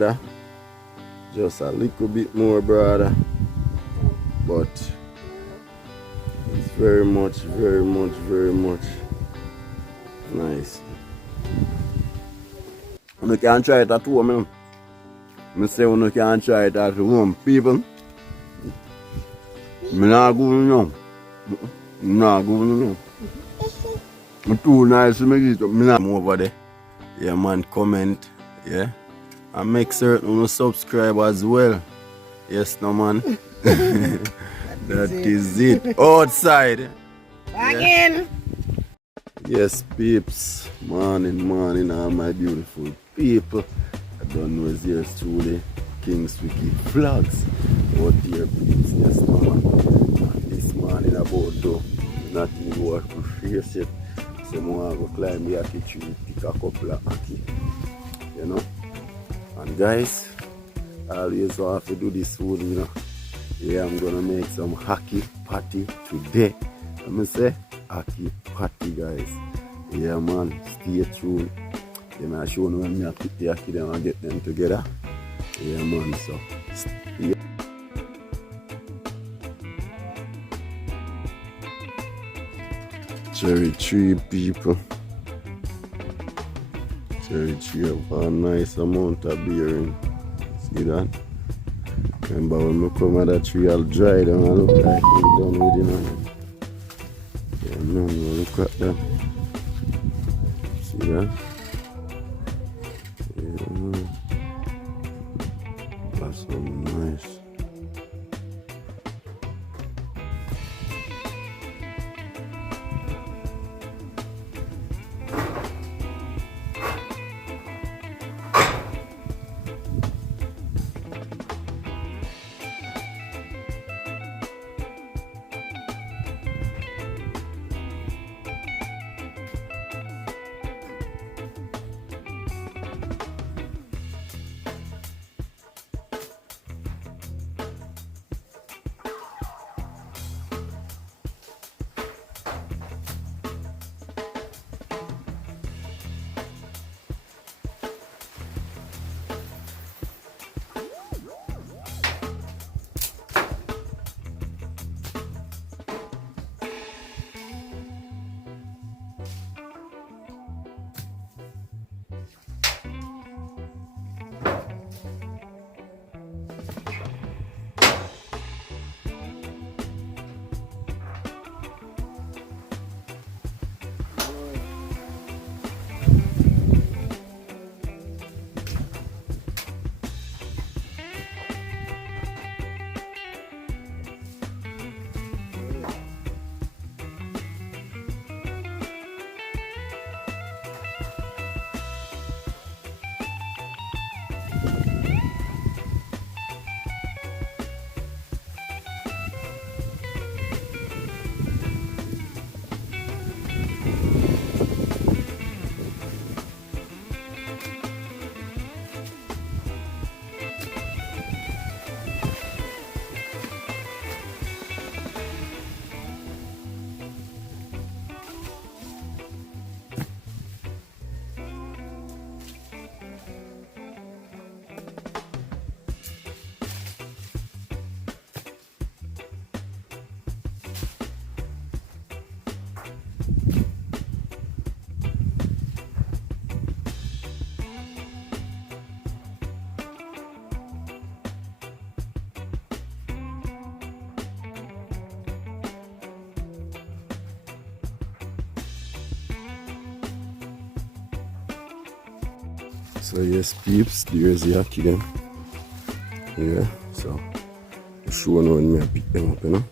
brother. Just a little bit more, brother. But it's very much nice. You can try it at home. I say you can try it at home. People, I'm not going now. I'm not going now. It's too nice to make it. I'm over there. Yeah, man, comment. Yeah. And make certain you subscribe as well. Yes, no, man. That is it. Outside. Again. Yes, peeps. Morning, all my beautiful people. I don't know if yours truly, King's Wicked Vlogs. Out here, peeps. Yes, no, man. And this morning about though, not even work to face it. So I'm going to climb the Ackee tree, pick a couple of Ackee. You know? And guys, I always have to do this food, you know. Yeah, I'm gonna make some Ackee patty today. Let me say Ackee patty, guys. Yeah, man, stay tuned. Then I'll show you when I pick the Ackee them and get them together. Yeah, man, so yeah. Cherry tree, people. Cherry tree have a nice amount of bearing. See that? Remember when we come at that tree, I'll dry them and look like we're done with it now. Yeah, man, look at that. See that? Yeah, man. That's so nice. So yes, peeps, there's the Ackee then. Yeah, so I'm sure now when I pick them up, you know.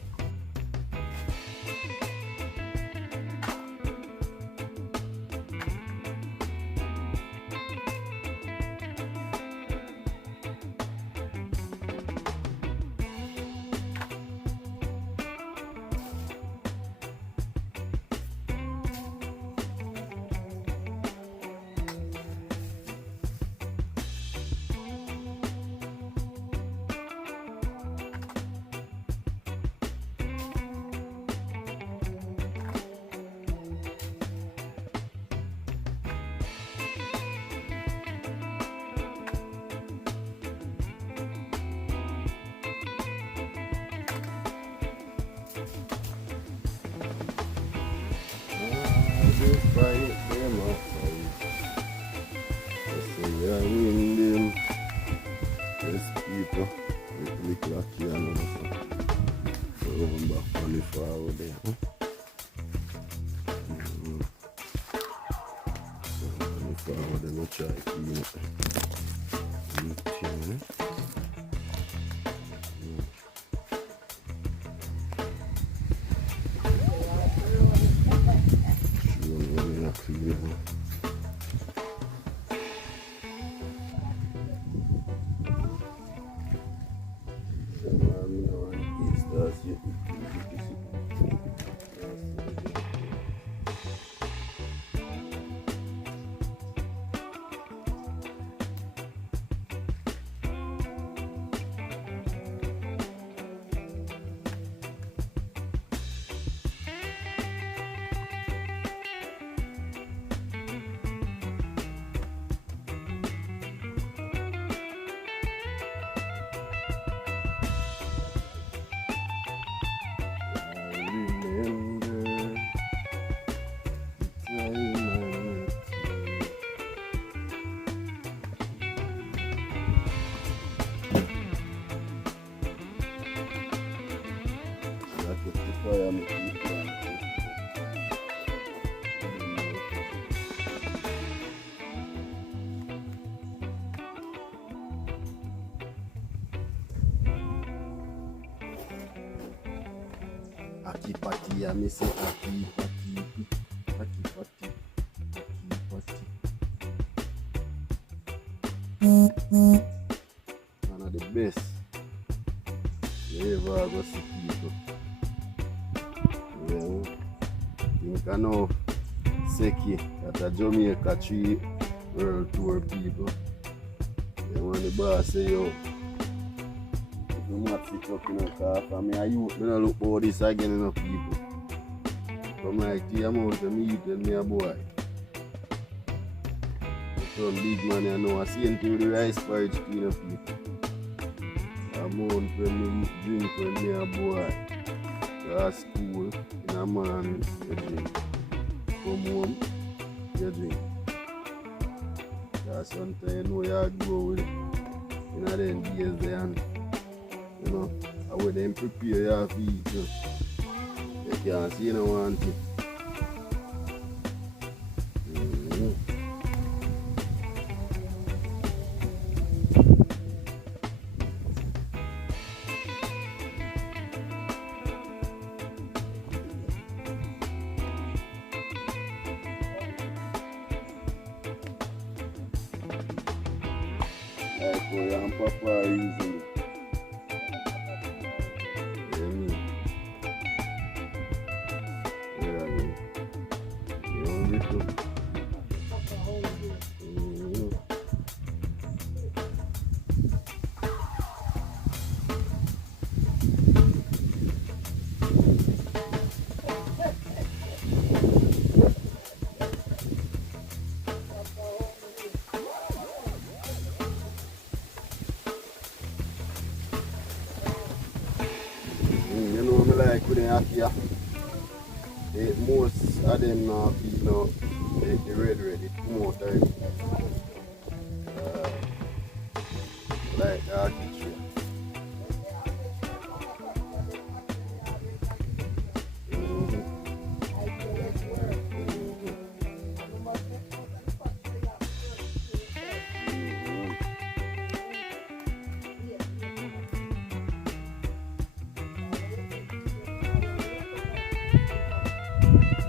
They fight them outside. They say we are winning them. Yes, people. Little Ackee and all. So run back on the forward there. On the forward, they will try to clean it. Ackee party, I miss it. Ackee party, Ackee party, Ackee party. One of the best. You ever go see people. Yeah. Think I know Ackee at a Jamaica 3 World Tour people. Yeah, when the boss say yo. You must sit up in a car for me. I don't look for this again enough people. Come like the amount of meat and me a boy. Some big man I know I see into the rice porridge clean up people. Amount when me drink when me a boy. Go to school in a morning, you drink. Come home, you drink. Because sometimes you know you grow with it. You know them days there and you know, I would then prepare your feet. You can't see no one thing. Like boy and Papa using it. You know me like with the Ackee. Most of them now feed now the red it more time. Like the Ackee tree.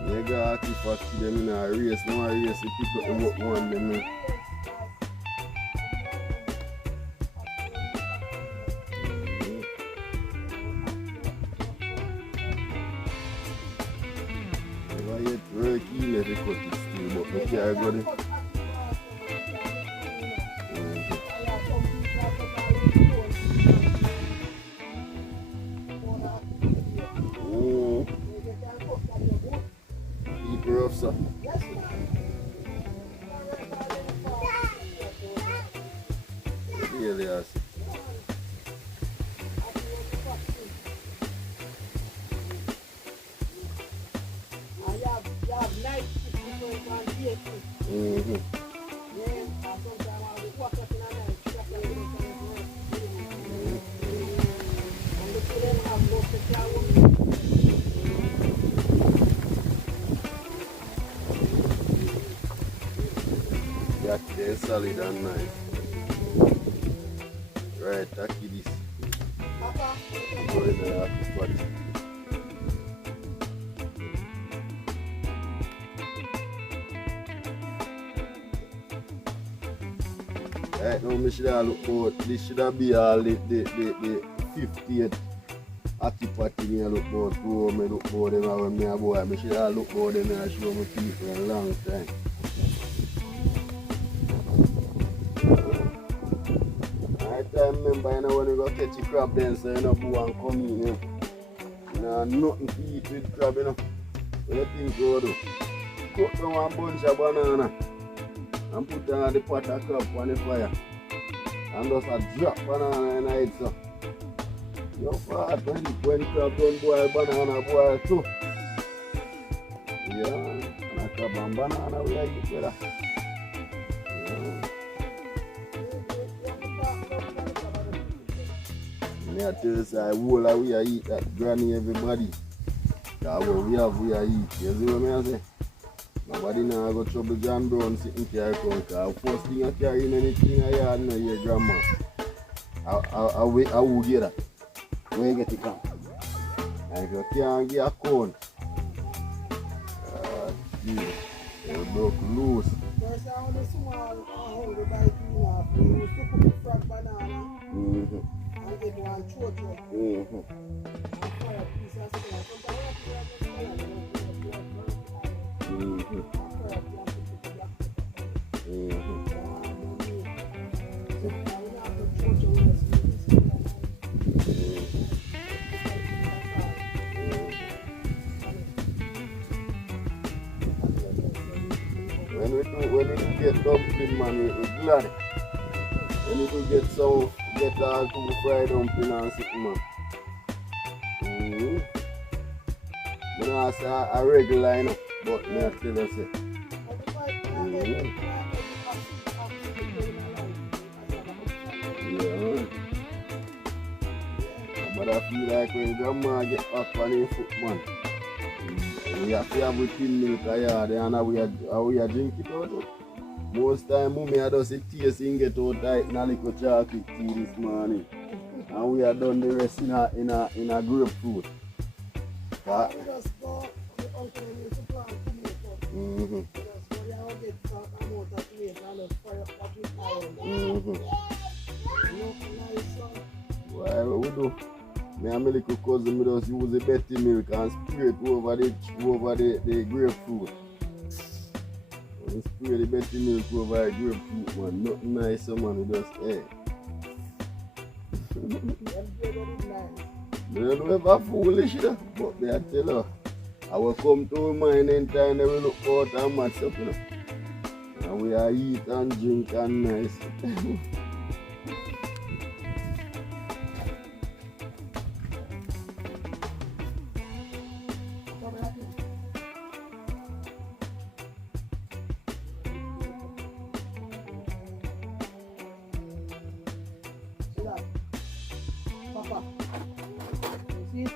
You got Ackee for them in a race, no a race, you pick up the work one them. Never yet work in let it cut it still, but we can't go there. Keep rough, sir. Really awesome. You have night Yeah, they're solid and nice. Right, Ackee this. Go in the Ackee spot. Right now, I should have look about, this should have be all the 50th Ackee party. Me look about two, me look about them when me a boy. I should have look about them and show my people in a long time. I remember, you know, when you go catch a crab then, so you know, go and come in, you know. You know, nothing to eat with crab, you know. What do you think you do? Cut down one bunch of banana and put on the pot of crab on the fire. And just a drop banana in it, so. You fart when crab don't boil, banana boil too. Yeah, and a crab and banana we eat with that. Yeah. I tell you, I whole of we eat that granny everybody. That's what we have, we eat. You see what I say? Nobody now go trouble John Brown sitting carry come. Cause first thing I carry in anything I yard, you know, your grandma. I will get that. Where you get it from? And if you can't get a cone, you broke loose. First I want a small hungry by clean up. You used to cook a frog banana. And get one chocho. And fry a piece of skin. Sometimes I have to have a when we get dumpling, man, we're glad. When we get all to fried dumpling and something, man. I don't say a regular, you know, but I tell you, say. Yeah. But I feel like when grandma get up on her foot, man, we have to have thin milk yard and we are drink it out. Most time, mommy I just taste and get out tight and a little chocolate tea this morning. And we have done the rest in a grapefruit. Well, we do. Me and my little cousin, we just use the Betty milk and spray it over the grapefruit. We spray the Betty milk over the grapefruit, man. Nothing nice, man. We just, hey. I don't ever foolish, you know, but me I tell you, I will come to mine in time, they will look out and match up, you know. And we are eat and drink and nice. Papa, see?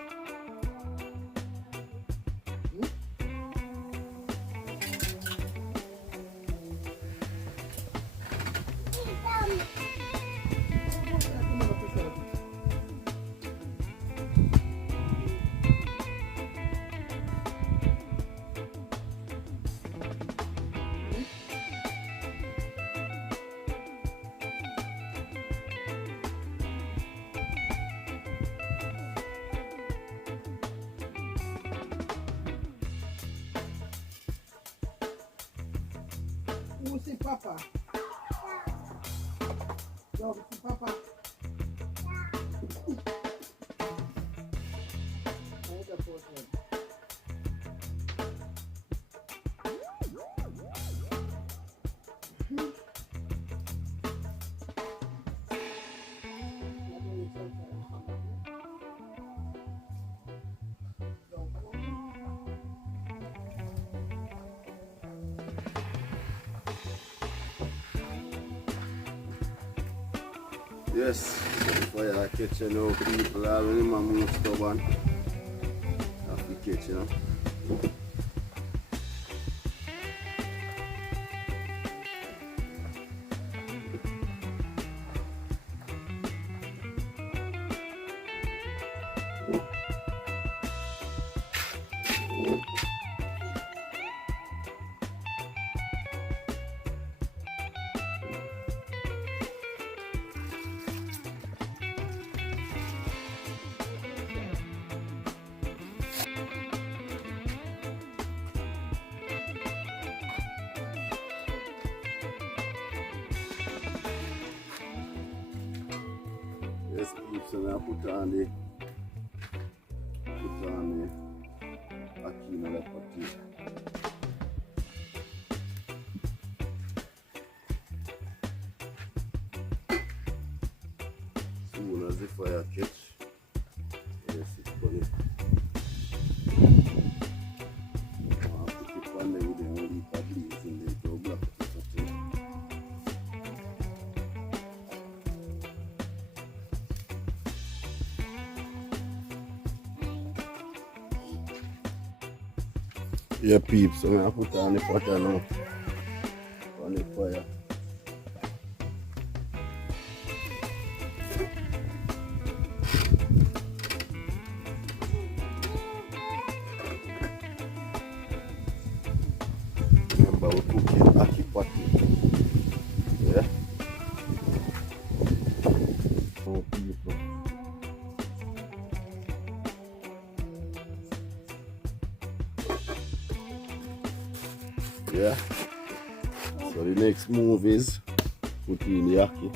Who see Papa? Dog see Papa. Yes, so the fire catch, you know, people are when them move stubborn. Have to catch, you know. Yes, peeps, and I put on the Ackee in the pot. Soon as the fire catch, yes, it's funny. I'll put it on there with the only leaves in the door black. Yeah, peeps, so I'm going to put on the pot now on the fire. Remember, we're cooking Ackee pot. Yeah. Oh, people. Yeah. So the next move is put in the Ackee.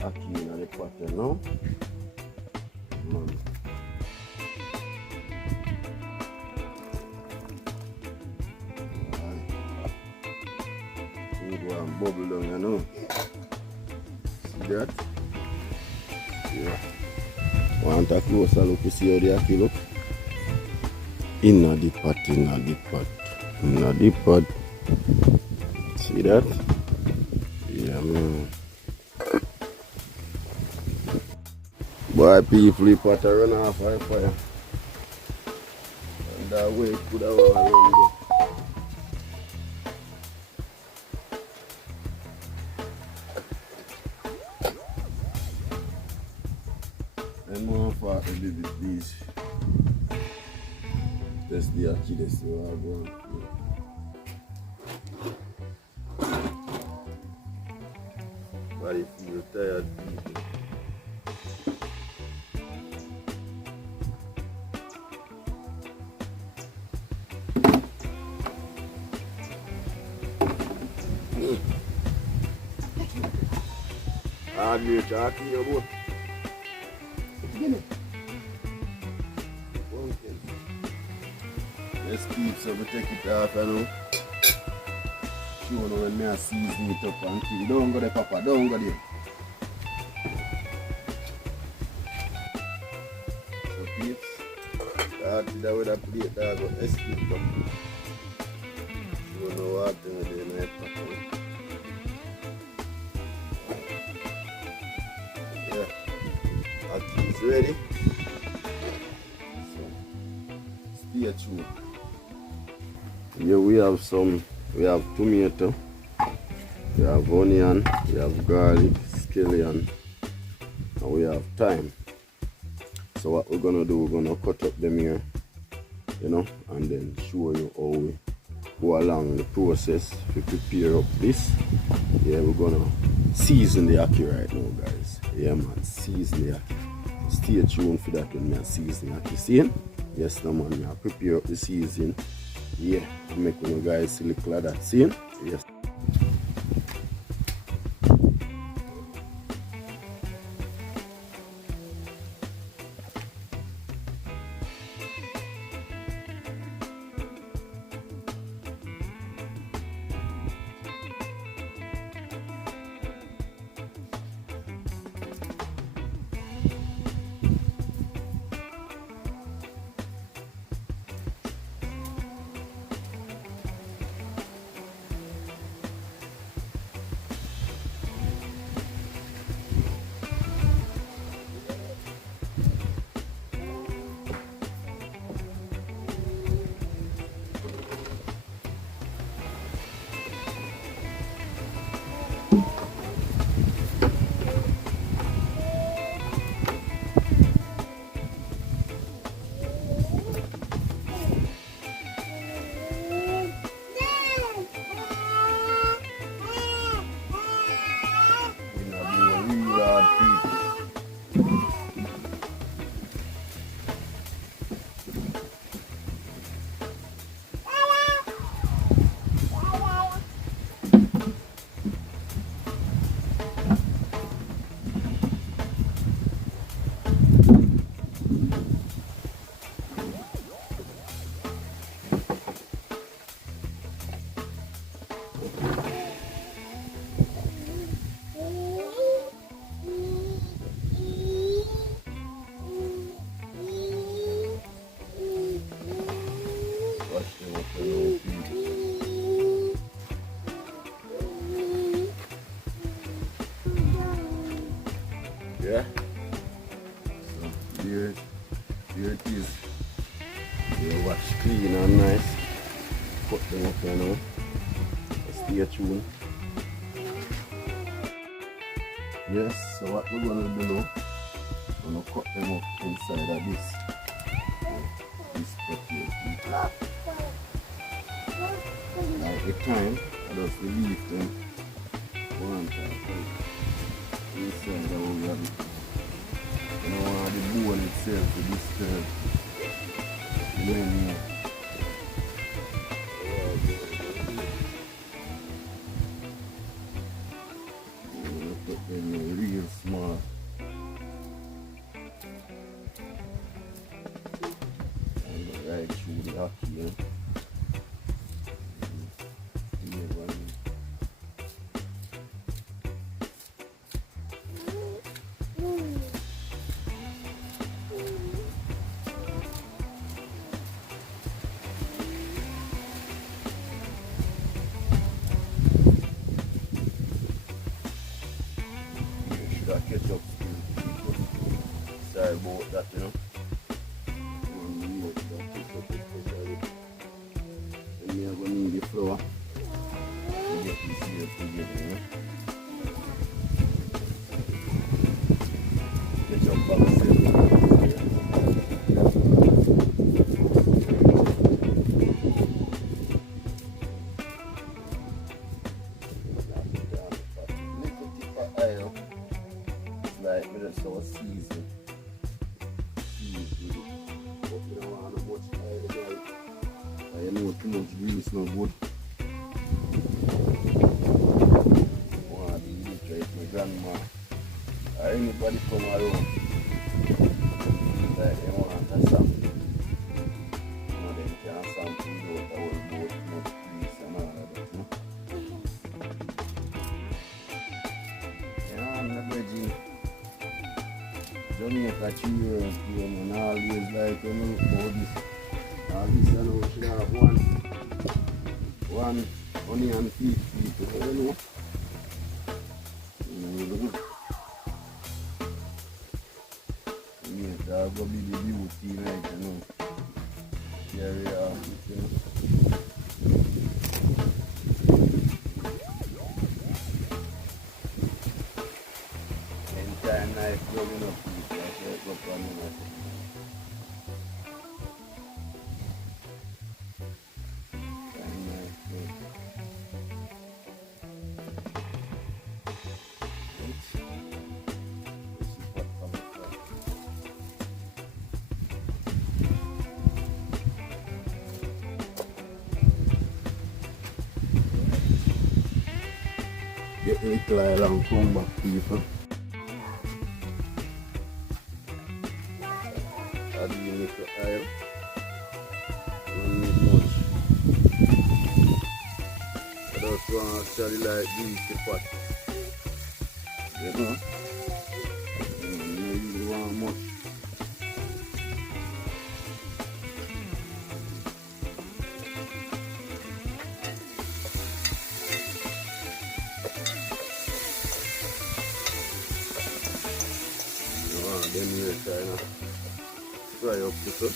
Ackee in the pot now. Go and bubble down, you know. See that? Yeah. Want a closer look to see how the Ackee look. In the pot, in the pot. In the pot. See that? Yeah, man. Boy, people, the pot run off fire. And that way it could have run there. I'm more for a little bit these. That's the Ackee, that's the way I go. But if you're tired, people. I'm here talking your boat. Let's keep so we take it off, you know. Show you when I season it up until don't go there, Papa, don't go there. So peeps, start that with a plate that go escape up. You know what thing with the knife, Papa. Yeah, Ackee is ready. So stay tuned. Here we have tomato, we have onion, we have garlic, scallion, and we have thyme. So what we're gonna do, we're gonna cut up them here, you know, and then show you how we go along the process to prepare up this. Yeah, we're gonna season the Ackee right now, guys. Yeah, man, season the Ackee. Stay tuned for that when I season the Ackee. See? Yes, no man, I prepare up the season. Yeah, to make you guys see look like that. See? Yes. bad people. Yeah. So here it is. You wash clean and nice. Cut them up here now. Stay tuned. Yes, so what we're gonna do now, we're gonna cut them up inside of this potato. Like the time, I just release them one time inside of how we have it. You don't want the bone itself to disturb. Yeah. Put them real small. And go right through the Ackee, you know. Catch up still. Sorry about that, you know. And we are going to need the flour to get this here together, you know. Catch up back still. Like, we just saw season. But we don't want to much oil, like, I know too much grease no good. I want to be rich like my grandma. Or anybody come around. Like, they want a sample. One of them can sample without the whole boat, much grease and all of that, you know. Yeah, I'm not veggie. Jamaica 3 years, and always like, you know, all this, you know, should have one onion feet, you know. Yeah, that will be the beauty, like, you know. Here we are, you know. Entire knife going up. Get the little oil and come back, people. Add the little oil. Don't need much. I just want actually like greasy pot. You know? You don't really want much. Then you kind of fry up the food.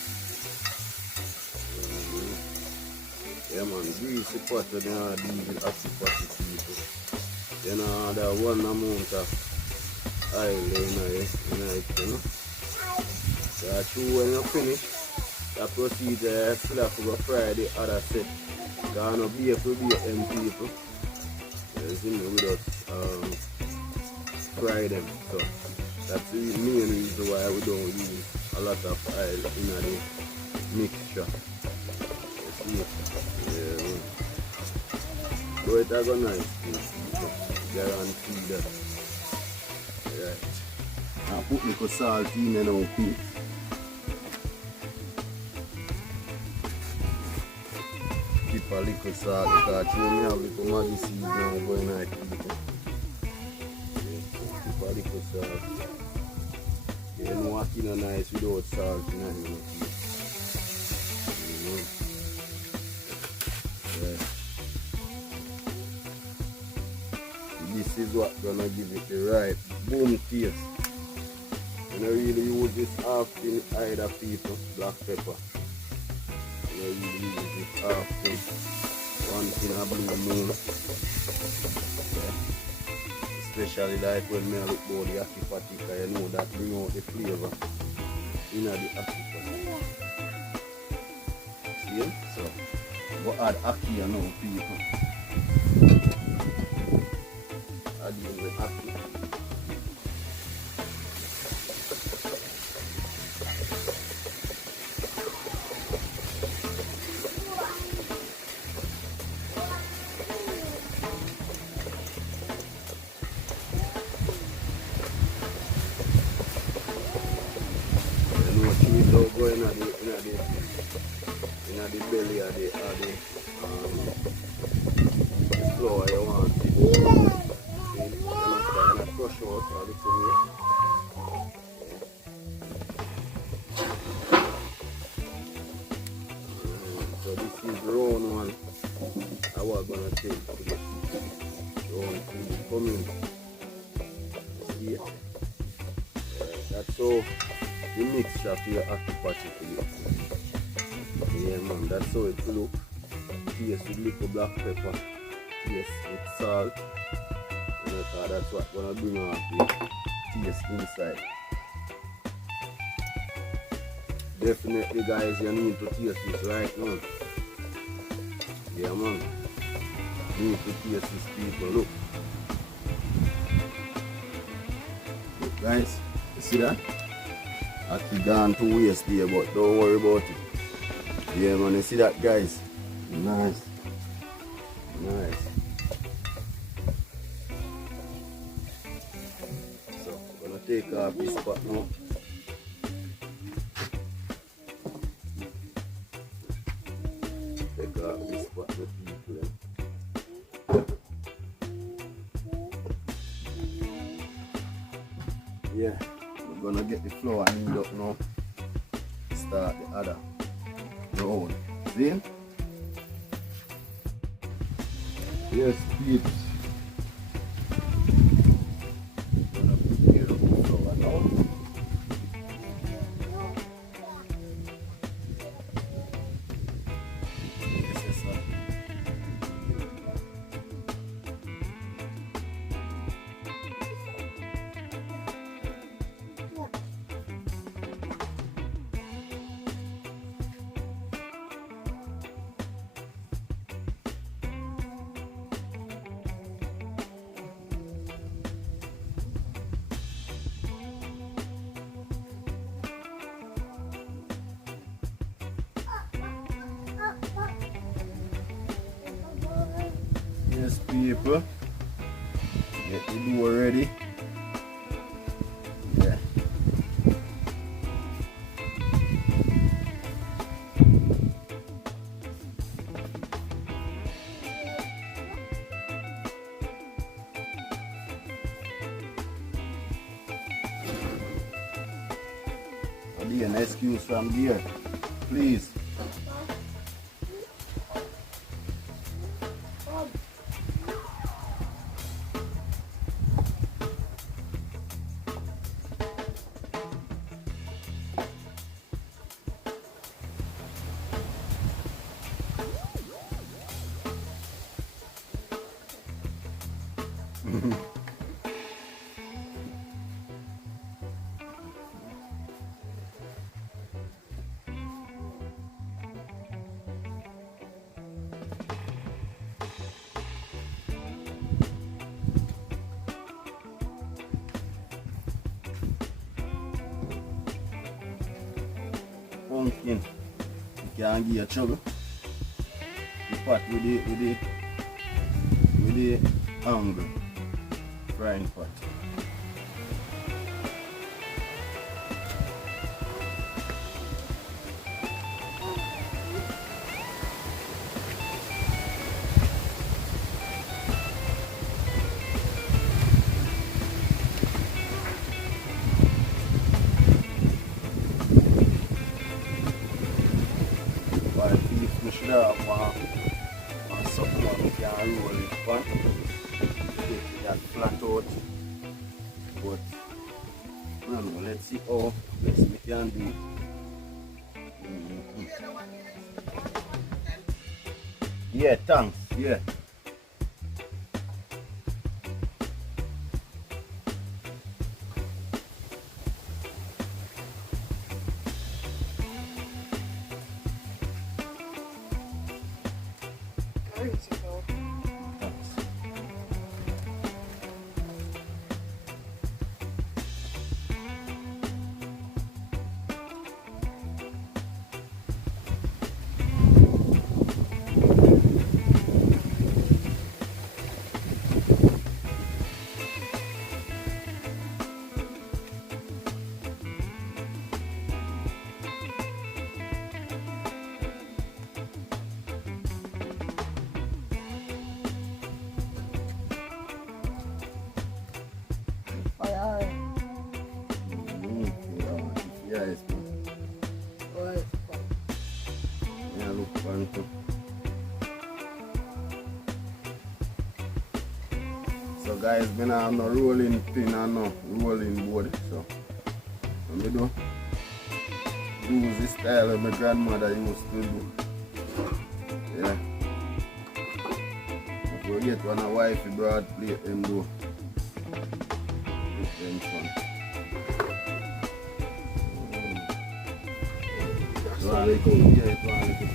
Yeah man, greasy pot when you add these Ackee pot people. Then add one amount of oil in it, you know. So when you finish, you proceed still have to go fry the other set. Because no beef will be them people. You see me without fry them. So that's the main reason why we don't use a lot of oil in the mixture. You see? Yeah. But it has a nice taste. Guarantee that. Right. Now put little salt in now, peeps. Keep a little salt because you may have little Maggi seeds now going like this. Keep a little salt. You know what is nice without salt in it. Right. This is what gonna give it the right boom taste. And I really use this often either people, black pepper. And I really use it often once in a blue moon. Yeah. Especially like when I look about the ackee patika, you know that bring out the flavor in the ackee patika. See? So we add ackee now, people. Add in the ackee. Go in the belly of the flour you want it. You know, kind of crush out a little bit. So this is round one. I was gonna take round two coming. See, that's all. The mixture for your ackee patika. Yeah man, that's how it look. Taste with little black pepper. Taste with salt. You know, that's what gonna bring out the taste inside. Definitely guys, you need to taste this right now. Yeah man. You need to taste this, people. Look. Look guys, you see that? Ackee gone to waste there, but don't worry about it. Yeah man, you see that guys? Nice. Nice. So I'm gonna take off this pot now. Take off this pot now, people. Yeah. We're gonna get the flour kneaded up now. Start the other round. See? Yes, peeps. Gonna prepare the flour now. Yes, sir. Yes, people. Get the dough ready. Yeah. I'll be an excuse from here, please. pumpkin. You can give you trouble. The pot with the angle. Frying pot. We should have something that we can roll it on. Get that flat out. But I don't know, let's see how best we can do. Yeah, thanks. Yeah. So guys, I have no rolling pin and no rolling board. So let me do this style that my grandmother used to do. Yeah. I forget when a wifey brought plate them do. It's them fun. So I like to get it one little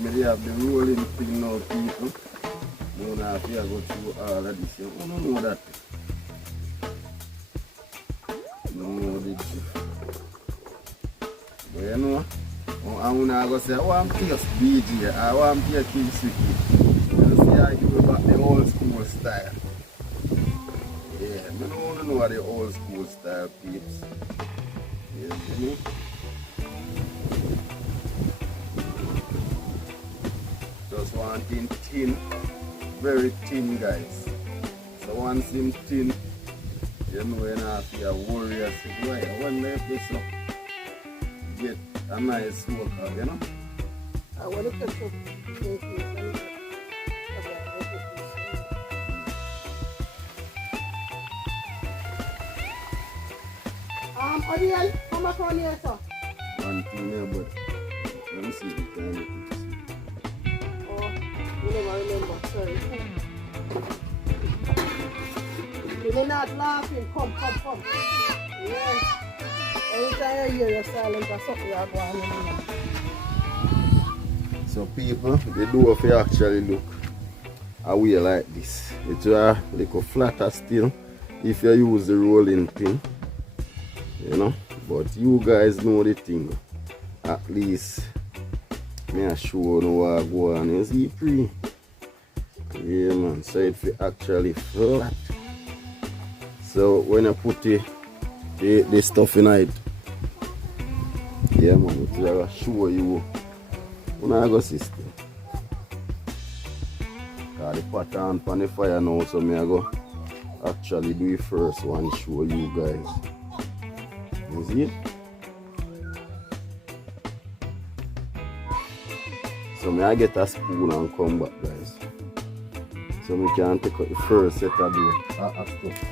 Maybe have the rolling thing now, people. No, now if you go through all of this, you don't know that. You don't know the truth. But you know, I'm going to say, I want to taste BG, I want to taste King Swicky. You see, I give you back the old school style. Yeah, I don't know the old school style, peeps. Yeah, you know. Just want him thin, very thin, guys. So once him thin, you know you're not a warrior. So right, I wonder if this get a nice smoke out, you know? I want to catch up. Ariel, come back on here, sir. One thing there, but let me see the time. Oh, you never remember, sorry. You're not laughing, come. Yes. Anytime you hear your silence or something, you're going on. So people, the door if you actually look a way like this. It's a little flatter still if you use the rolling pin. You know, but you guys know the thing. At least me I show you what I go on. You see pretty. Yeah man, so it actually flat. So when I put the stuff in it, yeah man, it will show you when I go system. Got the pattern on the fire now, so me I go actually do it first one show you guys. You see it? So I get a spoon and come back, guys. So we can take out the first set of stuff.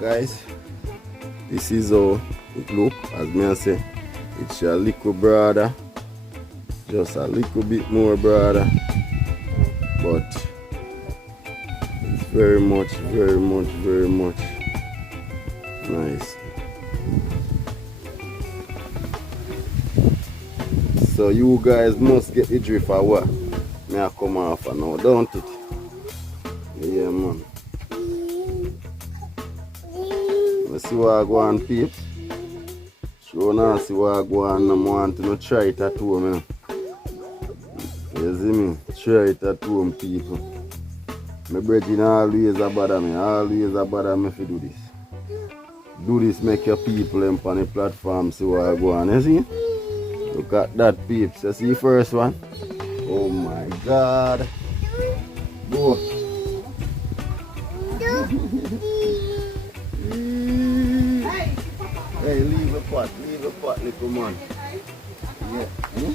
guys, this is how it look. As me I say, it's a little broader, just a little bit more broader, but it's very much nice. So you guys must get the drift of what me I come off now, don't it? Yeah, man. Let's see what I go on, peeps. Show now see what I go on. I want to try it at home, man. You see me? Try it at home, people. My brethren always bother me. Always bother me if you do this. Do this, make your people on the platform see what I go on. You see? Look at that, peeps. You see the first one? Oh my God. Go. Hey, leave a pot, little man. Yeah. Hmm?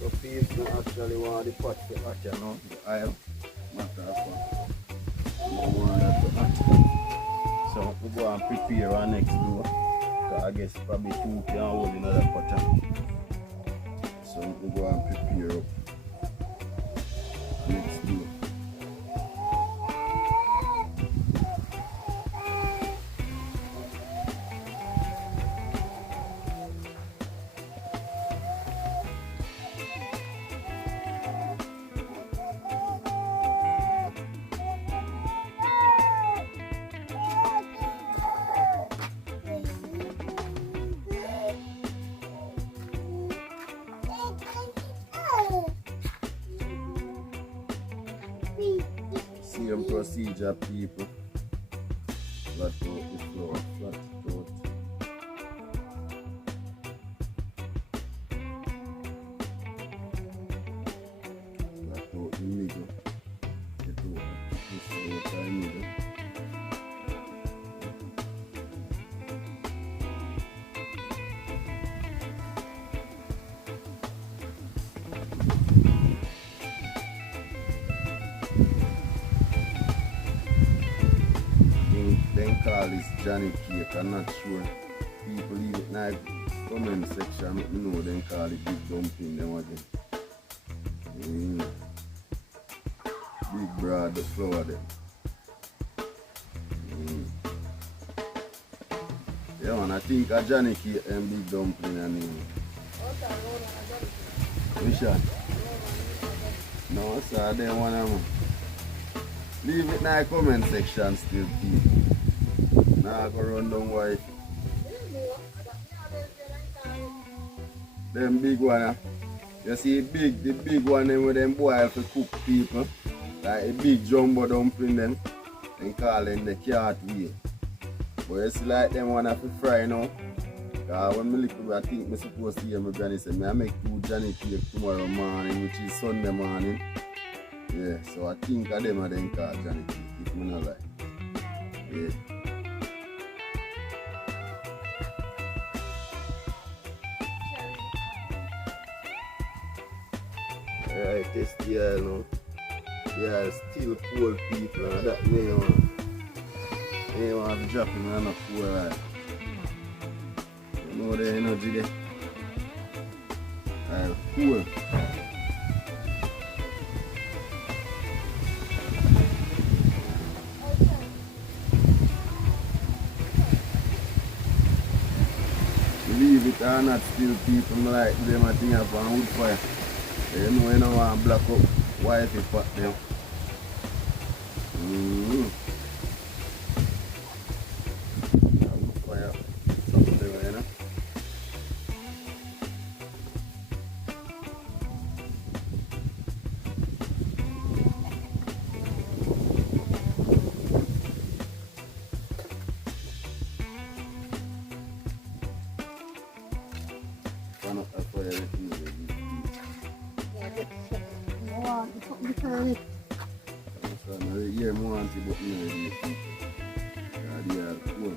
So peeps don't actually want the pot to hot, you know, the oil. Matter of fact. We want that to hot. So we go and prepare our next door. I guess probably 2 can hold another pot. So we go and prepare up next door. Same procedure, people. Flat out the floor, flat it out. Flat out the middle. Get over. This out the middle. Then call this Johnny Cake, I'm not sure. People leave it in the comment section, let me know then call it big dumpling them again. Big broad the flour them. Yeah man, I think a Johnny Cake and big dumpling and which one? No sir, they want them. Leave it in the comment section still, people. Now I go run down white. Them big one, you see the big one them with them boil for cook people. Like a big jumbo dumpling them. And call them the cat way. But you see like them one have to fry now. Because when I look I think I'm supposed to hear my granny say, I make 2 Johnny Cake tomorrow morning, which is Sunday morning. Yeah, so I think of them are then called Johnny Cake, if I'm not like. Yeah. Alright, test the oil now. The oil still cold, people, and that may want to drop him on a cool oil. You know the energy there. Oil cool. Leave it or not, still people like them a thing up on wood fire. You know want black up. wifey pot them. Fire something there, you know. Turn up that fire everything there. So now you hear more anti but you know they are cool.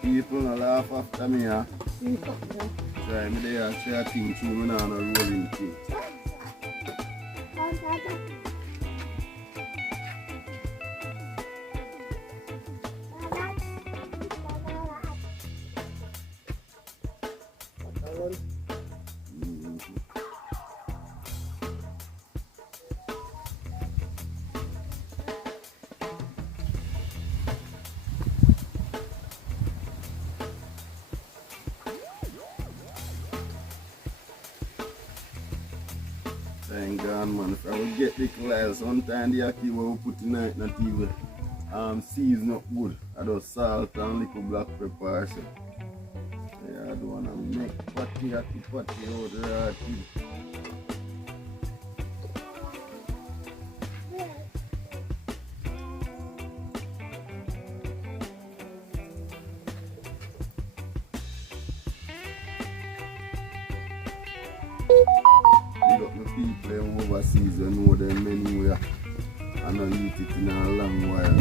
People no laugh after me, huh? Try me there, try to think through me now on a rolling thing. Thank God, man. If I would get the Lyle, sometimes the Ackee we put in it not even season up good. I do salt and little black pepper. So. Yeah, I don't want to make patty out there. Big up the people overseas who know them menu where I don't eat it in a long while.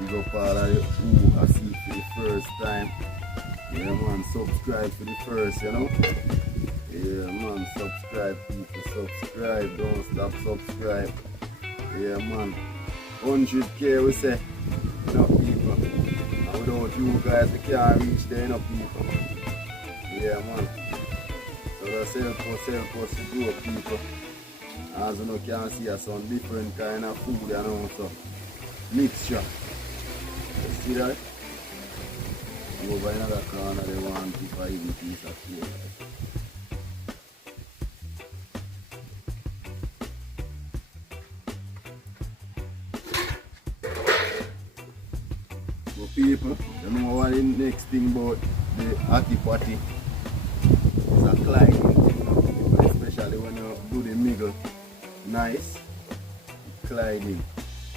Big up all of you who I see it for the first time. Yeah man, subscribe for the first, you know. Yeah man, subscribe people, subscribe, don't stop subscribe. Yeah man, 100k we say, enough people. And without you guys we can't reach there, enough people. Yeah man. So that's help us to grow people. As you know, can see some different kind of food, you know, so mixture. You see that? Over in another corner, they want to buy the piece of food. So people, you know what the next thing about the Ackee party? It's a climbing, especially when you do the middle nice climbing.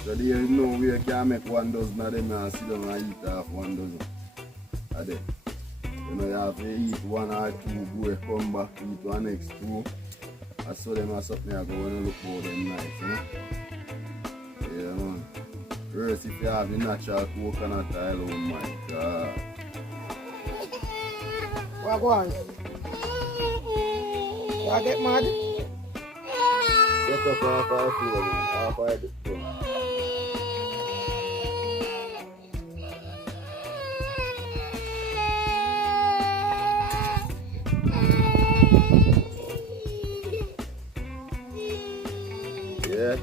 So there is no way you can make 1 dozen of them and sit down and eat half 1 dozen of them. You know you have to eat 1 or 2, go come back, eat 1 next 2. I saw them as something I go when you look for them nice, you know? Yeah man. First if you have the natural coconut oil, oh my god. What go on? You get mad? Set up half our food, half our food. Yeah.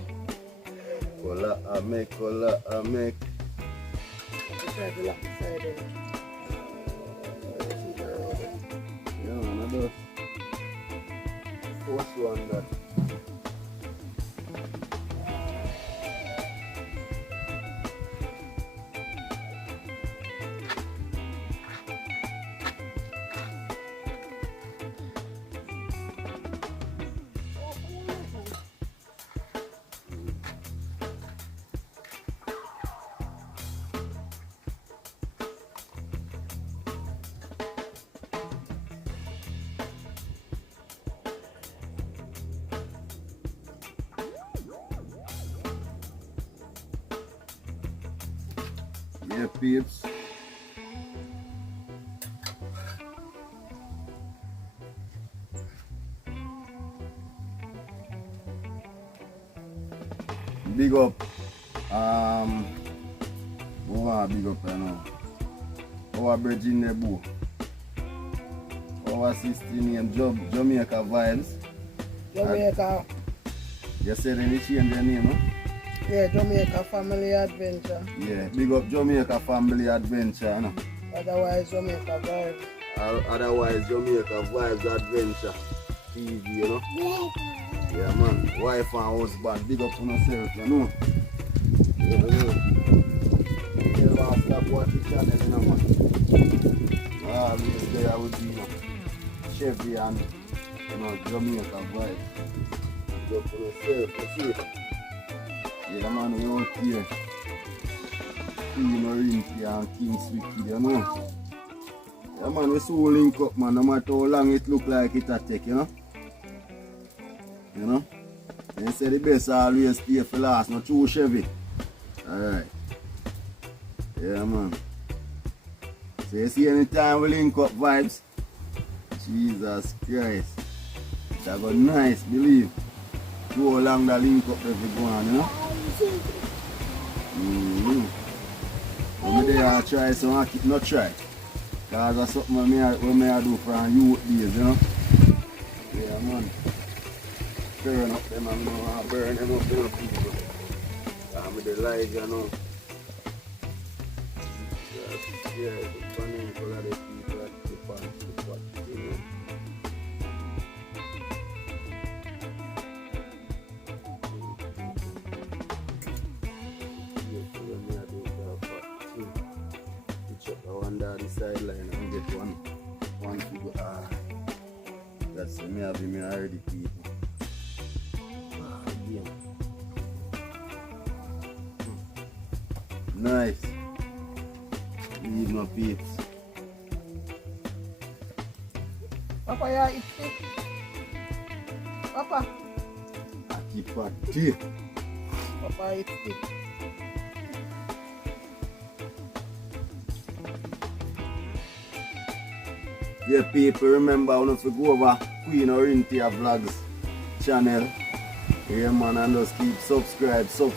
Kola I make. Try to lock the side of it. Yeah, another first one that. Yeah, peeps. Big up. Who want big up you know? Our Virginia Boo. Our sister named Jamaica Vibes. Jamaica. You said any change your name, no? Yeah, Jamaica Family Adventure. Yeah, big up Jamaica Family Adventure, you know? Otherwise, Jamaica Vibes. Otherwise, Jamaica Vibes Adventure TV, you know? Yeah, man. Wife and husband, big up on yourself, you know? Yeah, you know? You never stop watching the channel, you know, man? Always there with you, know? Chevy and, you know, Jamaica Vibes. Big up on yourself, you see? Yeah, man, we out here. Queen Orinty and King's Wicked, you know? Yeah, man, we soon link up, man, no matter how long it look like it a take, you know? You know? They say the best always stay for last, not too Chevy. Alright. Yeah, man. So you see anytime we link up vibes, Jesus Christ. That got nice, believe. Go along the link up every go on, you know? When me there I try so I keep not try. Cause that's something we may do for youth days, you know? Yeah, man. Burn up them and burn them up, you know, people. I'm with the light, you know. Yeah, the funny people are the people that keep on, you know. Under the sideline and get one figure. That's me having me already people. Yeah. Nice. Leave my peeps. Papa, yeah, it's it. Papa. I keep on tea. Papa, it's it. Yeah, people, remember when you go over Queen Orinty Vlogs channel. Yeah, man, and just keep subscribe. Don't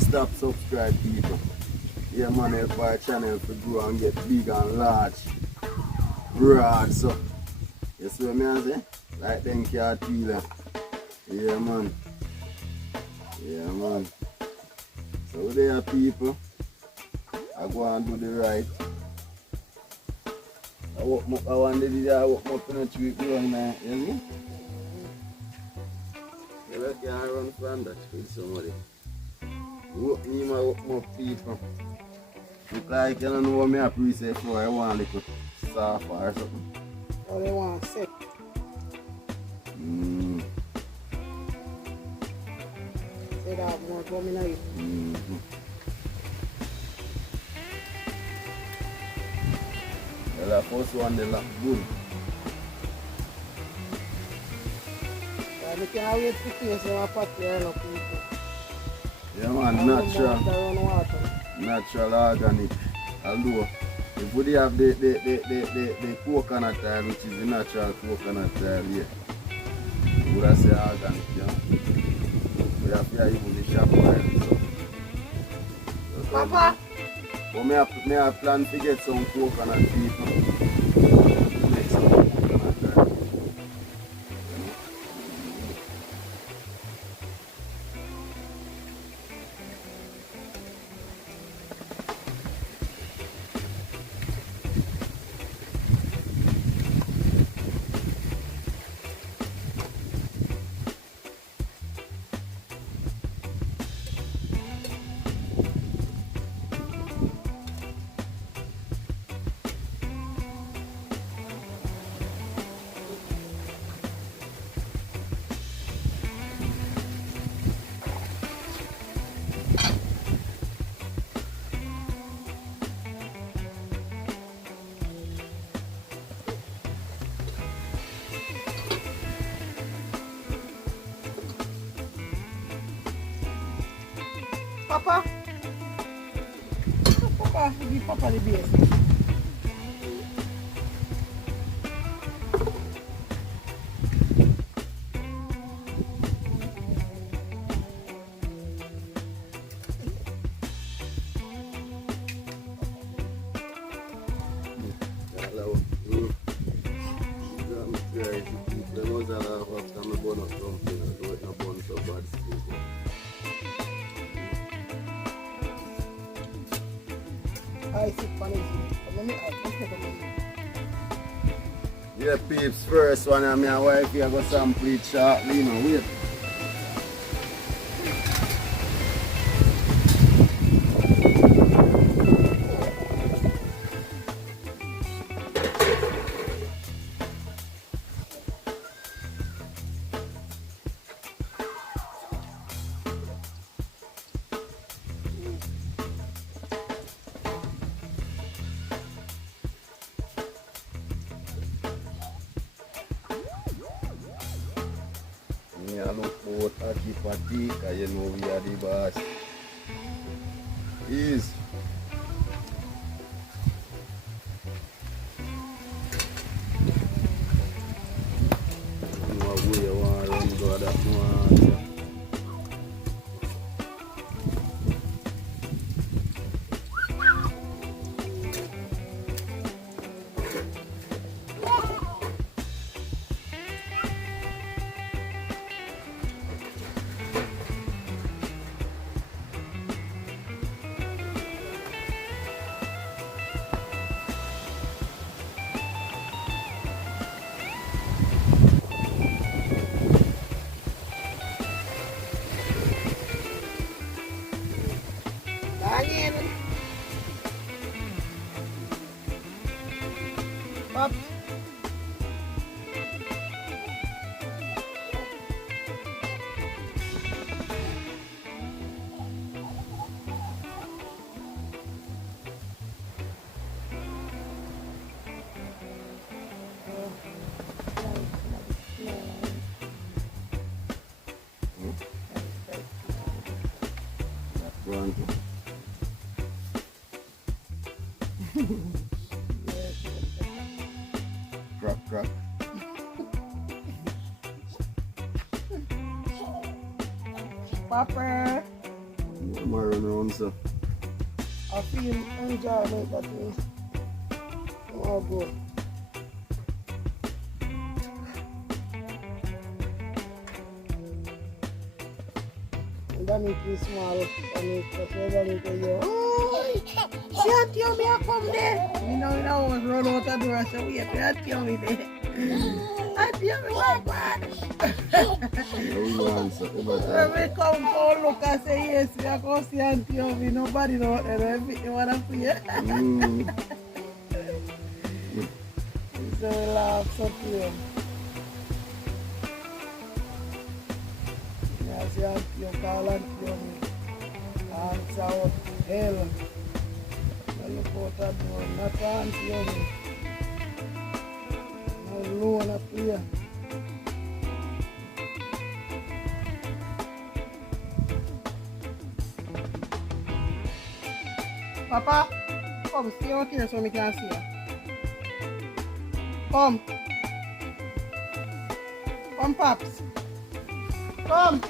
stop subscribe, people. Yeah, man, help our channel to grow and get big and large. Broad, so. You see what I say? Like them can't feel it. Yeah, man. Yeah, man. So there, people. I go and do the right. I want to do that, I walk up in a tree growing, man. You see? You can't run from that with somebody. Walk me, my walk more people. Look like you don't know what I appreciate for. I want a little soft or something. Oh, they want sick. Say that more coming out. Well, the first one they look good. I can't wait to taste my patio, people. Yeah, man, natural organic. Although, if we have the coconut oil, which is the natural coconut oil here, we would have say organic, you know? We have to use the shop oil. So, Papa? but me have plan to get some coconut people. Make some coconut oil. Papa? have to give Papa the basic. I sit on it. Yeah, peeps, first one and my wife here go sample it shortly, you know, wait. I look out Ackee party, cause you know we are the boss. Easy. You know where you want to run, go that one. Dangin. Pop. Run. Crap, crap. Papa. I'm around, so. I feel enjoyment that is all good. And then it is small and it's then it is oh, see Auntie Omi I come there. You know, I always run out the door and say, wait, Auntie Omi there. Auntie Omi, what bad? When we come for look and say, yes, we are going to see Auntie Omi. Nobody know what they're doing. You want to see it? So we laugh so clear. Yeah, see Auntie Omi, call Auntie Omi. Answer out hell. I look out that door, not Auntie Omi. No loan up here. Papa, come stay out here so we can see you. Come. Come, Paps. Come.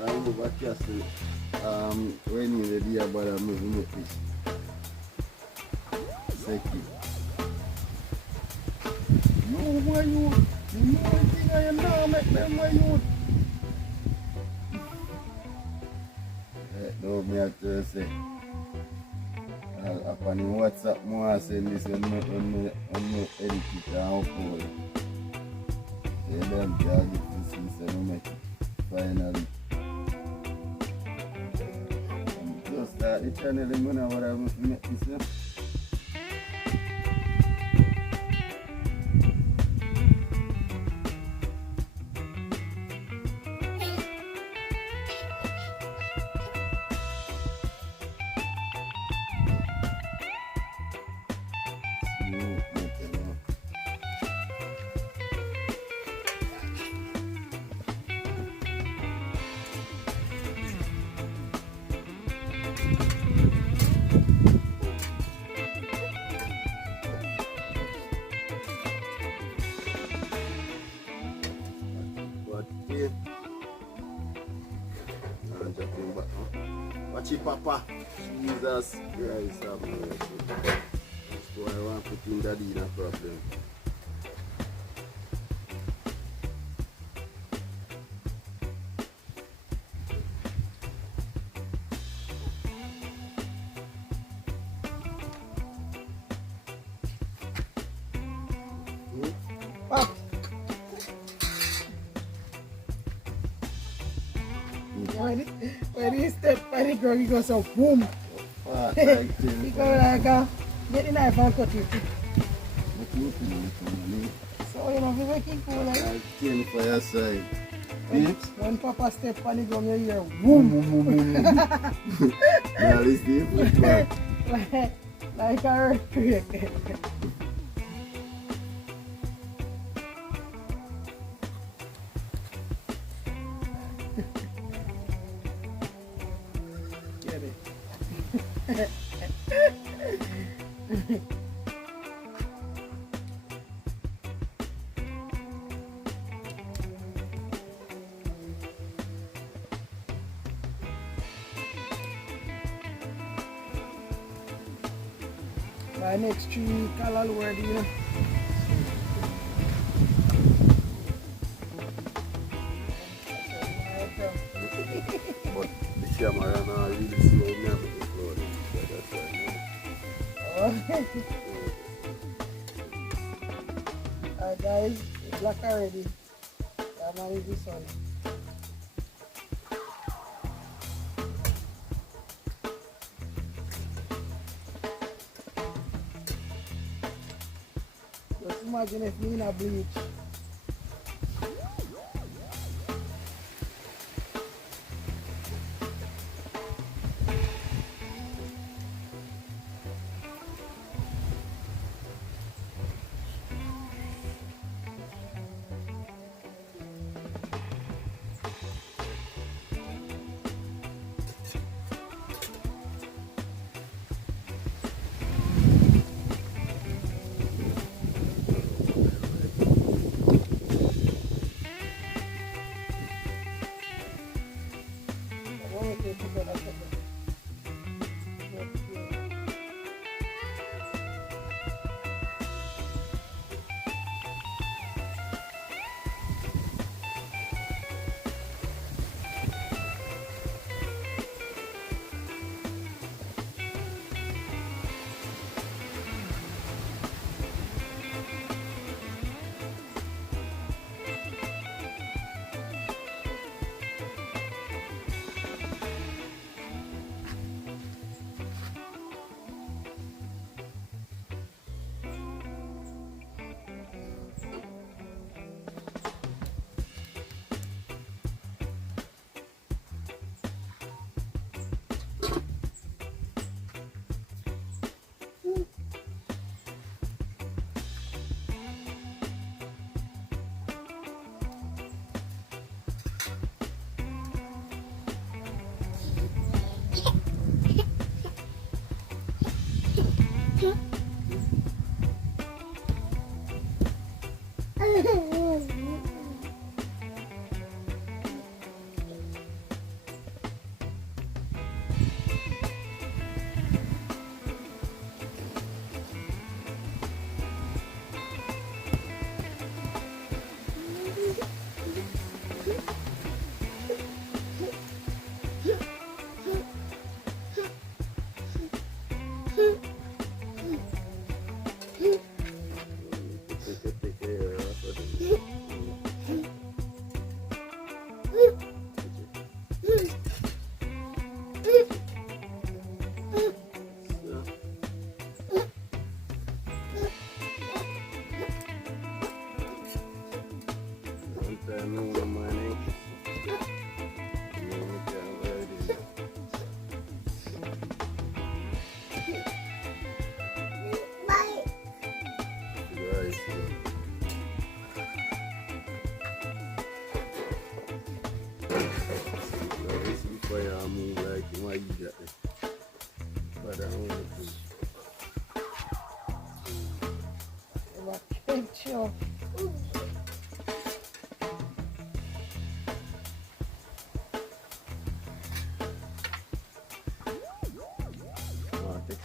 I'm over castle. When you the about a movie this. Seki. You why you? The more thing I am now make them why you. No, me have to say. Upon WhatsApp, more send this on me edit it and upload. Yeah, them judge it to see so make it finally. Just start the channel and know what I'm going to make this up. away. And drop him back. Huh? Watch it, Papa. Jesus Christ have mercy. So I want to put in daddy in a problem. Pop. When he step by the ground, he goes so boom. What? He go like get the knife and cut it. So you know, if you make it cool like I came for your side. when Papa step on the ground, you hear boom. Now this is the like a earthquake. Get it. My next tree, color word, you know. But the camera now really slow me up with the floor. So that's why. Alright guys, it's black already. I'm gonna this one. Just imagine if me in a bleach.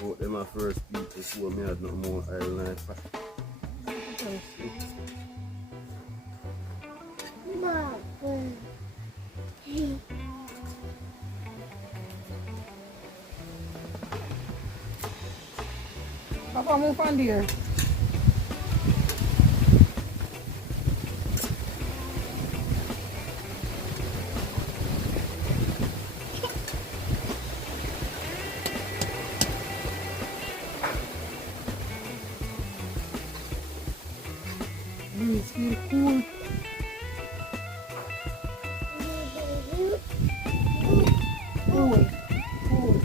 Oh, them my first people before me had no more oil knife. Papa, move on there. Breeze feel cool. Cool. Cool.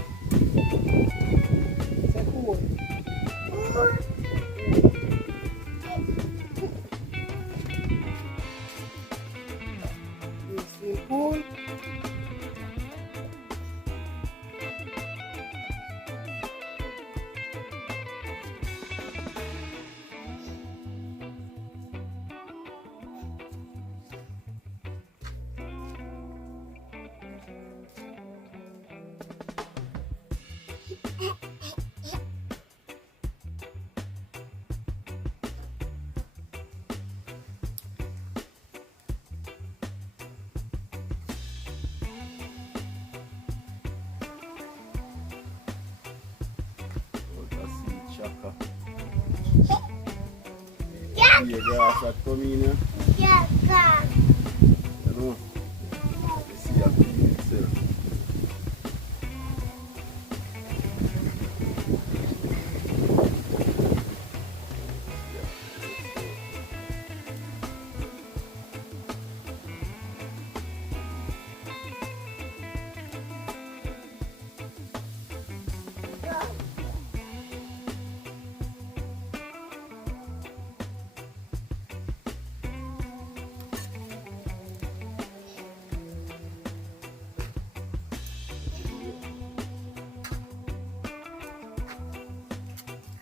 Say cool. Breeze feel cool. Chaka. Yeah, grass that come in here. You know, you see a clean itself.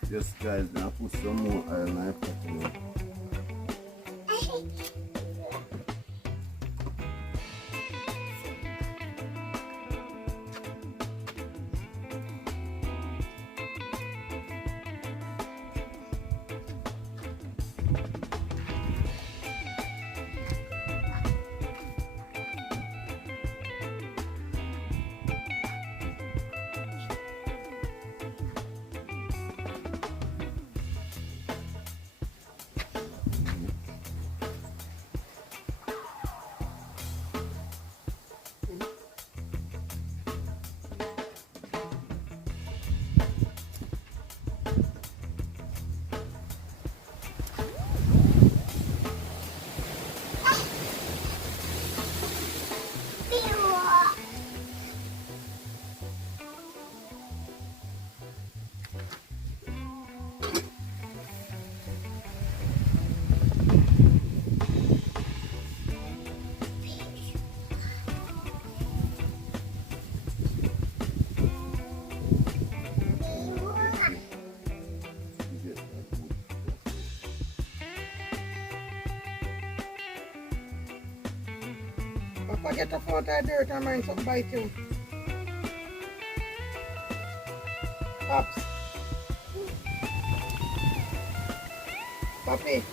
Yes, guys, now put some more oil knife in it. Papa, get up out of the dirt and bring something bite you. Pops. Papi.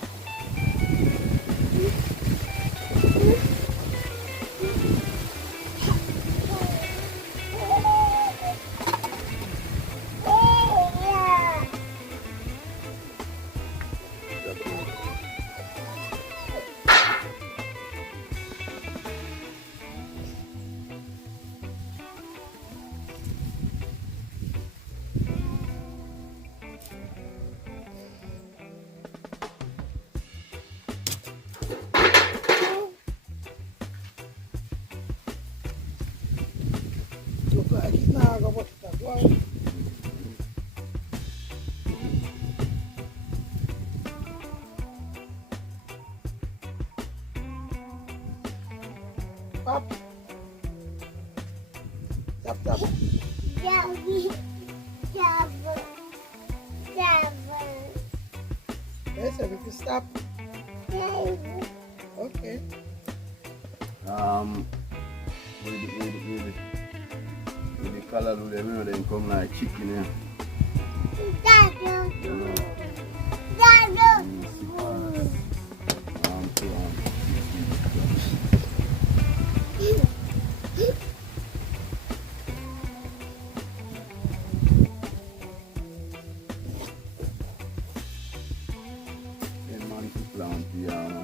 Look like it's not going to watch that one. Pop. Tap, tap. Yes, we can stop. Okay. With the color of them, they come like chicken here. Man fi plant piano.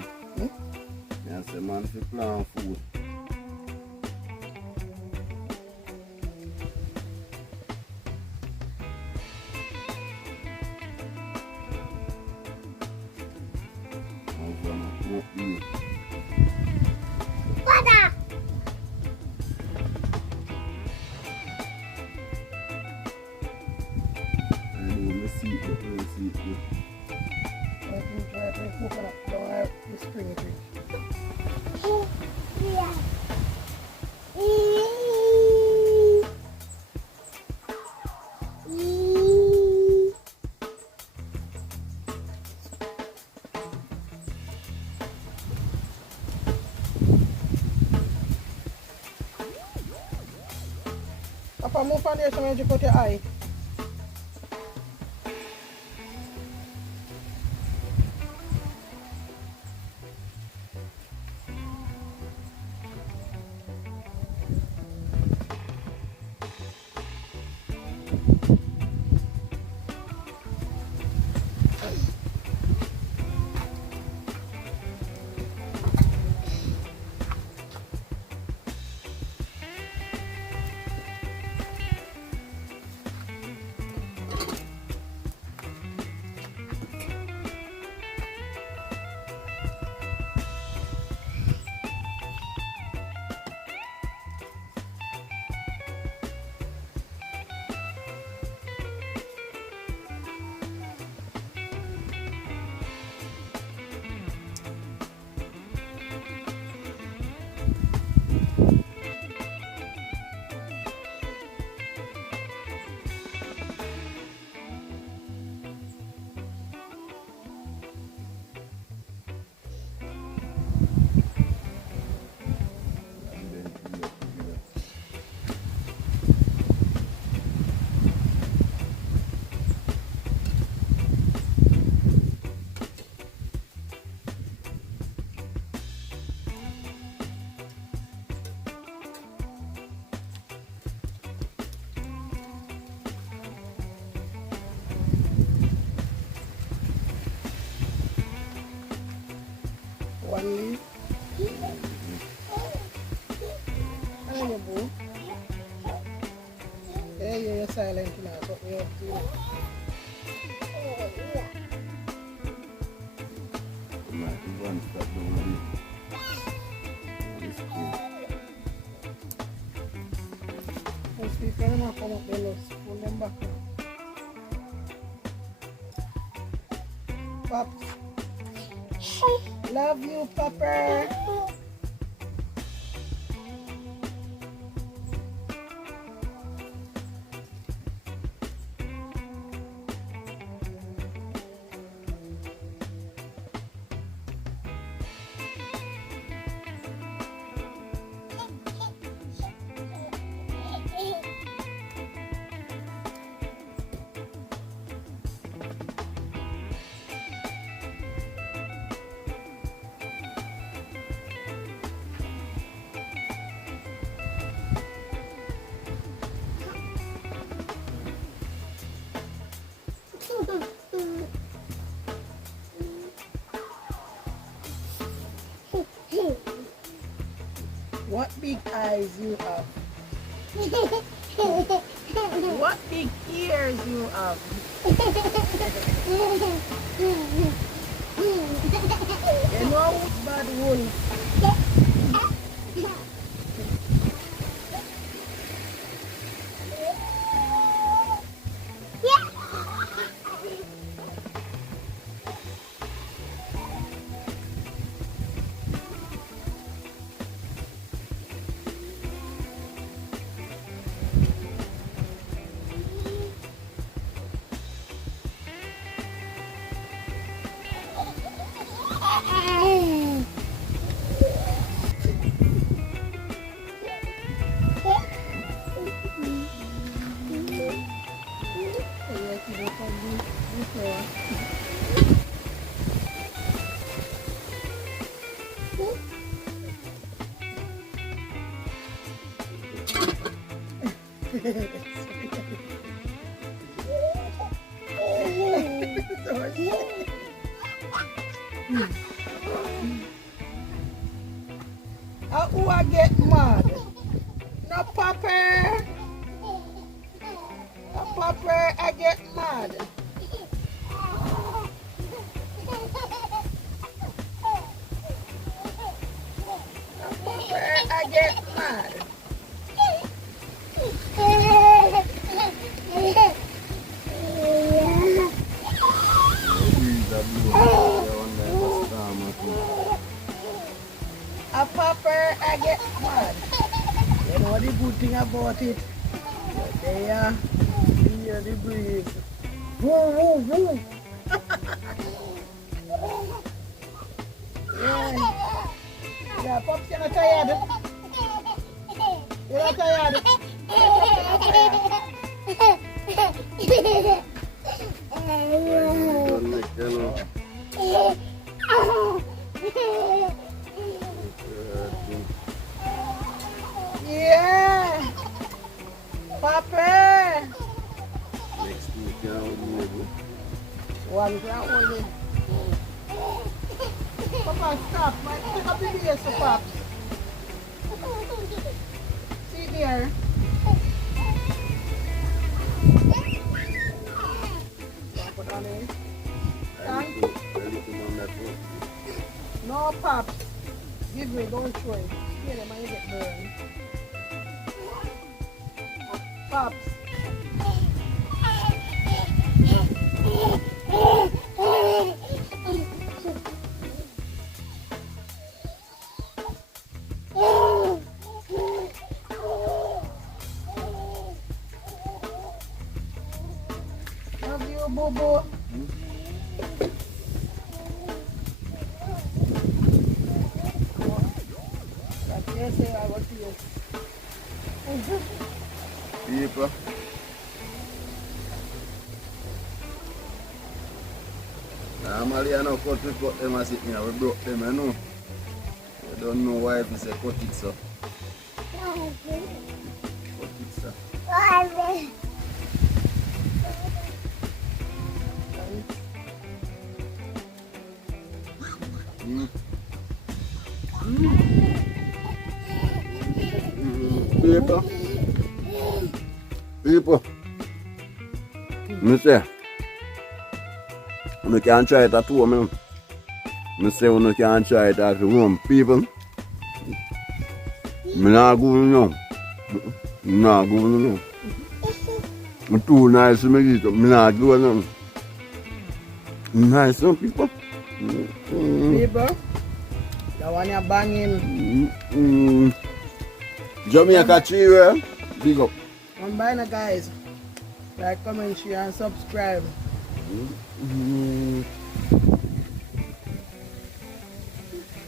I say man fi plant food. I'm gonna cook you. I do me see it, but me see it. I think try to coconut flour this spring tree. Papa, more foundation when you put your eye. One leaf. And you boo. Yeah, you're silent now, but we have to. You might be one step down this kid. Those people are not come up there, let's pull them back now. Pops. Love you, Papa. What big eyes you have? What big ears you have? You know who's bad wolf? Who I get mad? No Papa. No Papa, I get mad. No Papa, I get mad. A Papa, I get mad. You know the good thing about it? They are hear the breeze. Woo, woo, woo. Yeah. Yeah, Pops, you're not tired. You're not tired. Yeah. Papa. Next week, you know, One round only. Papa, stop. Take up the beer, so Pops. See there. Put on it. No, Pops. Give me, don't throw it. Here, they might get burned. Pops. Love you, boo boo. Yes, I got you. People. Normally, I know cut them as it now. We broke them, I know. I don't know why we say cut it so. Cut it so. People, me say, you can't try it at home. Me say you can't try it at home. People, me not going now. Me not going now. I'm too nice to make it. Me not going now. Nice, some people. People, that one you're banging. Jamaican cheer, big up. I'm buying the guys. Like, comment, share, and subscribe.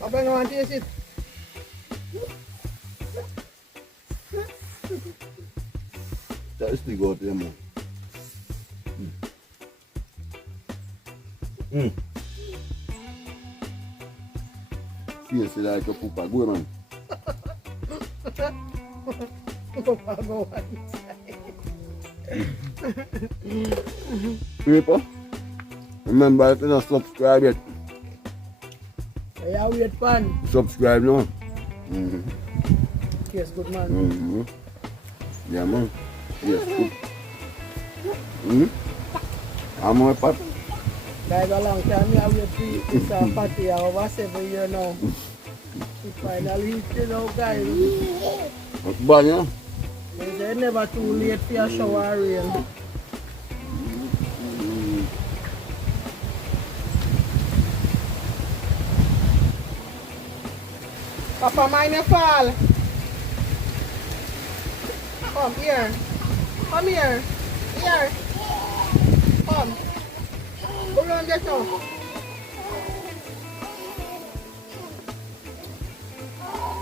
Papa, you want to taste it? That is big up there, man. Feels like a poopa. Go, man. Papa, go one People, remember if you not subscribe yet, yeah, weird fun. subscribe now. Yes, good man. Yeah, man. Yes, good. How much, Pat? Like a long time, I wait to eat this party over 7 years now. We finally eat it now, guys. What's bad, you know? It's never too late for a shower rain. Papa, mind your fall. Come here. Come here. Here. Come. Go around there now.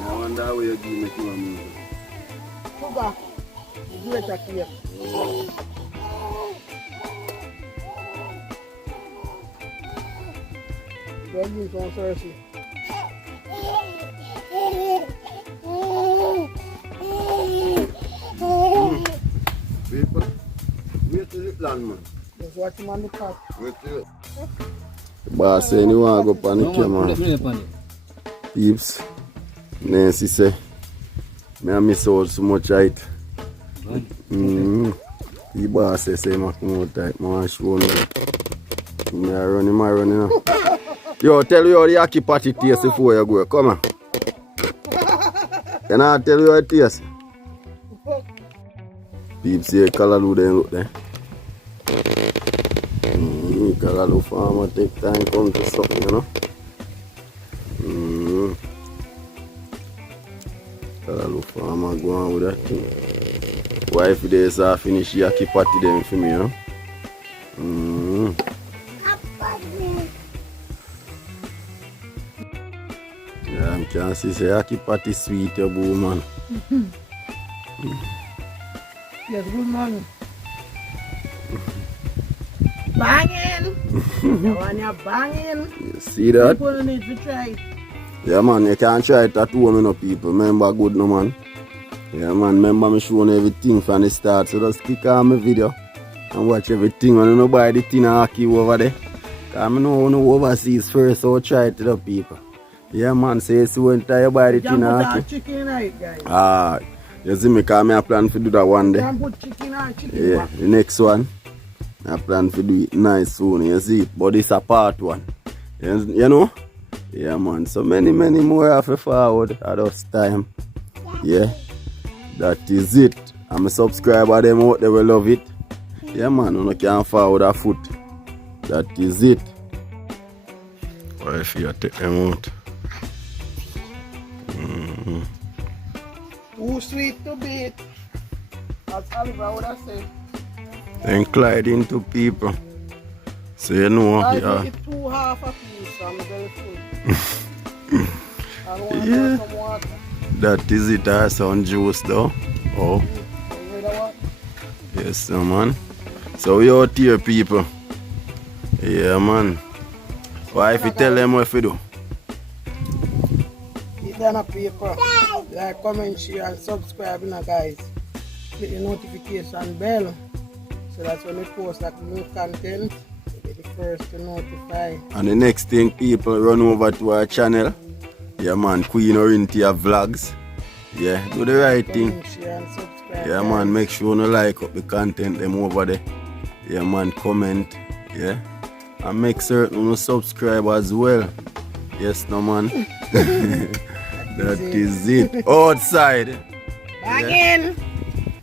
I wonder how you give me to a music. Sugar. Do it here. Don't use on Cersei. plan, man. Just watch him on the top. The boss say you want to go on the camera. Peeps. Nancy say, I miss out so much height. The boss say, I come out tight. I want to show you. I run him. Yo, tell you how the Ackee patty tastes before you go. Come on. Can I tell you how it tastes? Peeps here, Kalaloo then look there. Kalaloo farmer take time come to something, you know. Kalaloo farmer go on with that thing. Wife days I finish the Ackee patty them for me, you know. Yeah, I can see say Ackee patty sweet, your boo man. Yes, good morning. Banging! The one you're banging. You see that? People need to try it. Yeah, man, you can't try it at home, you know, people. Remember, good, no, man. Yeah, man, remember me showing everything from the start. So just click on my video and watch everything. And you know, buy the tin and Ackee over there. Because I know overseas first, so try it to the people. Yeah, man, say so when you buy the tin and Ackee. Chicken in it, guys. Ah, you see me, because I plan to do that one day. You can put chicken and chicken. Yeah, the next one, I plan to do it nice soon, you see. But it's a part one. You know? Yeah, man. So many more have to forward at this time. Yeah. That is it. I'm a subscriber, them out, they will love it. Yeah, man. You can't forward a foot. That is it. What if you take them out? Too sweet to beat. As Oliver would have said. Then glide into people. So you know, I yeah. eat 2 half a piece, I'm very full. I want Yeah. some water. That is it. I some juice though. Oh. You ready what? Yes, no, man. So we out here, people. Yeah, man. Why if you tell them what to do? Hit down a paper. Like, comment, share, and subscribe, you know, guys. Click the notification bell. So that's when we post like new content. You'll be the first to notify. And the next thing, people, run over to our channel. Yeah, man. Queen Orintia Vlogs. Yeah, do the right thing. Comment, share, and subscribe. Yeah, guys. man. Make sure you like up the content them over there. Yeah, man. Comment. Yeah. And make certain you subscribe as well. Yes, no, man. That is it. Outside. Banging!